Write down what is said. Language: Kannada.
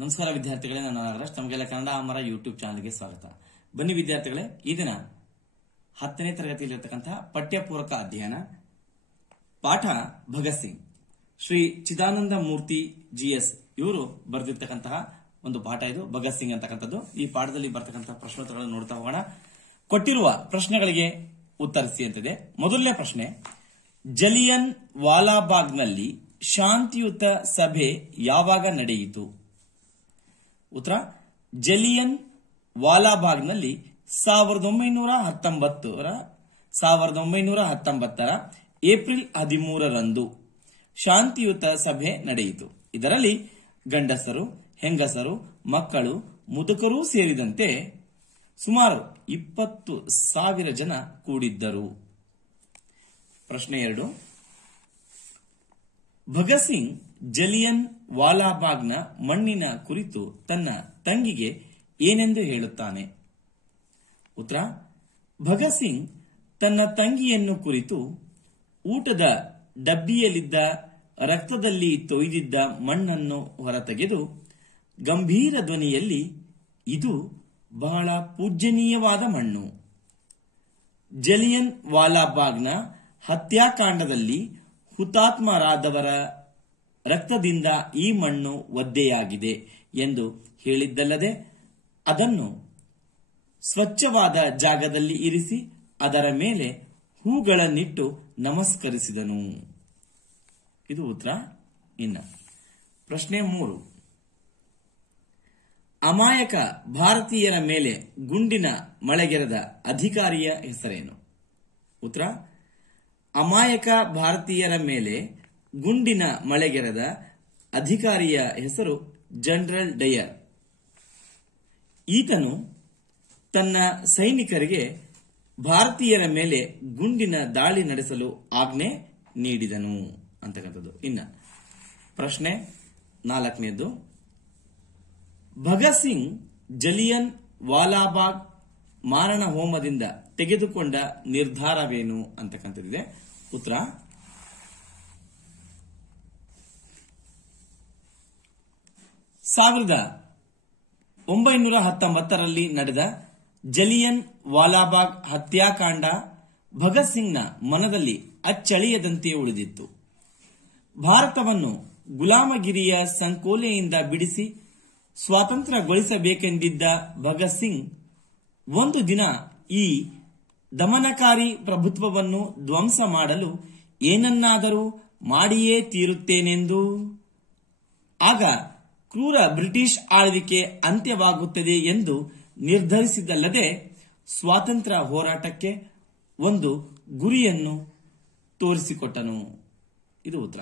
ನಮಸ್ಕಾರ ವಿದ್ಯಾರ್ಥಿಗಳೇ, ನಾನು ನಾಗರಾಜ್. ತಮಗೆಲ್ಲ ಕನ್ನಡ ಅಮರ ಯೂಟ್ಯೂಬ್ ಚಾನಲ್ಗೆ ಸ್ವಾಗತ. ಬನ್ನಿ ವಿದ್ಯಾರ್ಥಿಗಳೇ, ಈ ದಿನ 10ನೇ ತರಗತಿಯಲ್ಲಿರತಕ್ಕಂತಹ ಪಠ್ಯಪೂರಕ ಅಧ್ಯಯನ ಪಾಠ ಭಗತ್ ಸಿಂಗ್. ಶ್ರೀ ಚಿದಾನಂದ ಮೂರ್ತಿ ಜಿಎಸ್ ಇವರು ಬರೆದಿರ್ತಕ್ಕಂತಹ ಒಂದು ಪಾಠ ಇದು, ಭಗತ್ ಸಿಂಗ್ ಅಂತಕ್ಕಂಥದ್ದು. ಈ ಪಾಠದಲ್ಲಿ ಬರ್ತಕ್ಕಂತಹ ಪ್ರಶ್ನೋತ್ತರಗಳನ್ನು ನೋಡ್ತಾ ಹೋಗೋಣ. ಕೊಟ್ಟಿರುವ ಪ್ರಶ್ನೆಗಳಿಗೆ ಉತ್ತರಿಸಿ ಅಂತಿದೆ. ಮೊದಲನೇ ಪ್ರಶ್ನೆ, ಜಲಿಯನ್ ವಾಲಾಬಾಗ್ನಲ್ಲಿ ಶಾಂತಿಯುತ ಸಭೆ ಯಾವಾಗ ನಡೆಯಿತು? ಉತ್ತರ, ಜಲಿಯನ್ ವಾಲಾಬಾಗ್ನಲ್ಲಿ 1919 ಏಪ್ರಿಲ್ 13ರಂದು ಶಾಂತಿಯುತ ಸಭೆ ನಡೆಯಿತು. ಇದರಲ್ಲಿ ಗಂಡಸರು, ಹೆಂಗಸರು, ಮಕ್ಕಳು, ಮುದುಕರೂ ಸೇರಿದಂತೆ ಸುಮಾರು 20,000 ಜನ ಕೂಡಿದ್ದರು. ಪ್ರಶ್ನೆ 2, ಭಗತ್ ಸಿಂಗ್ ಜಲಿಯನ್ ವಾಲಾಬಾಗ್ನ ಮಣ್ಣಿನ ಕುರಿತು ತನ್ನ ತಂಗಿಗೆ ಏನೆಂದು ಹೇಳುತ್ತಾನೆ? ಉತ್ತರ, ಭಗತ್ ಸಿಂಗ್ ತನ್ನ ತಂಗಿಯನ್ನು ಕುರಿತು ಊಟದ ಡಬ್ಬಿಯಲ್ಲಿದ್ದ ರಕ್ತದಲ್ಲಿ ತೊಯ್ದಿದ್ದ ಮಣ್ಣನ್ನು ಹೊರತೆಗೆದು ಗಂಭೀರ ಧ್ವನಿಯಲ್ಲಿ, ಇದು ಬಹಳ ಪೂಜ್ಯನೀಯವಾದ ಮಣ್ಣು. ಜಲಿಯನ್ ವಾಲಾಬಾಗ್ನ ಹತ್ಯಾಕಾಂಡದಲ್ಲಿ ಹುತಾತ್ಮರಾದವರ ರಕ್ತದಿಂದ ಈ ಮಣ್ಣು ಒದ್ದೆಯಾಗಿದೆ ಎಂದು ಹೇಳಿದ್ದಲ್ಲದೆ ಅದನ್ನು ಸ್ವಚ್ಛವಾದ ಜಾಗದಲ್ಲಿ ಇರಿಸಿ ಅದರ ಮೇಲೆ ಹೂಗಳನ್ನಿಟ್ಟು ನಮಸ್ಕರಿಸಿದನು. ಇದು ಉತ್ತರ. ಇನ್ನು ಪ್ರಶ್ನೆ 3, ಅಮಾಯಕ ಭಾರತೀಯರ ಮೇಲೆ ಗುಂಡಿನ ಮಳೆಗೆರೆದ ಅಧಿಕಾರಿಯ ಹೆಸರೇನು? ಉತ್ತರ, ಅಮಾಯಕ ಭಾರತೀಯರ ಮೇಲೆ ಗುಂಡಿನ ಮಳೆಗೆರೆದ ಅಧಿಕಾರಿಯ ಹೆಸರು ಜನರಲ್ ಡಯರ್. ಈತನು ತನ್ನ ಸೈನಿಕರಿಗೆ ಭಾರತೀಯರ ಮೇಲೆ ಗುಂಡಿನ ದಾಳಿ ನಡೆಸಲು ಆಜ್ಞೆ ನೀಡಿದನು ಅಂತಕ್ಕಂಥದ್ದು. ಇನ್ನು ಪ್ರಶ್ನೆ 4ನೇದು, ಭಗತ್ ಸಿಂಗ್ ಜಲಿಯನ್ ವಾಲಾಬಾಗ್ ಮಾರಣ ಹೋಮದಿಂದ ತೆಗೆದುಕೊಂಡ ನಿರ್ಧಾರವೇನು ಅಂತಕ್ಕಂಥದ್ದಿದೆ. ಉತ್ತರ, ಸಾವಿರದ 1919ರಲ್ಲಿ ನಡೆದ ಜಲಿಯನ್ ವಾಲಾಬಾಗ್ ಹತ್ಯಾಕಾಂಡ ಭಗತ್ ಸಿಂಗ್ನ ಮನದಲ್ಲಿ ಅಚ್ಚಳಿಯದಂತೆ ಉಳಿದಿತ್ತು. ಭಾರತವನ್ನು ಗುಲಾಮಗಿರಿಯ ಸಂಕೋಲೆಯಿಂದ ಬಿಡಿಸಿ ಸ್ವಾತಂತ್ರ್ಯಗೊಳಿಸಬೇಕೆಂದಿದ್ದ ಭಗತ್ ಸಿಂಗ್ ಒಂದು ದಿನ ಈ ದಮನಕಾರಿ ಪ್ರಭುತ್ವವನ್ನು ಧ್ವಂಸ ಮಾಡಲು ಏನನ್ನಾದರೂ ಮಾಡಿಯೇ ತೀರುತ್ತೇನೆಂದು, ಆಗ ಕ್ರೂರ ಬ್ರಿಟಿಷ್ ಆಳ್ವಿಕೆ ಅಂತ್ಯವಾಗುತ್ತದೆ ಎಂದು ನಿರ್ಧರಿಸಿದ್ದಲ್ಲದೆ ಸ್ವಾತಂತ್ರ್ಯ ಹೋರಾಟಕ್ಕೆ ಒಂದು ಗುರಿಯನ್ನು ತೋರಿಸಿಕೊಟ್ಟನು. ಇದು ಉತ್ತರ.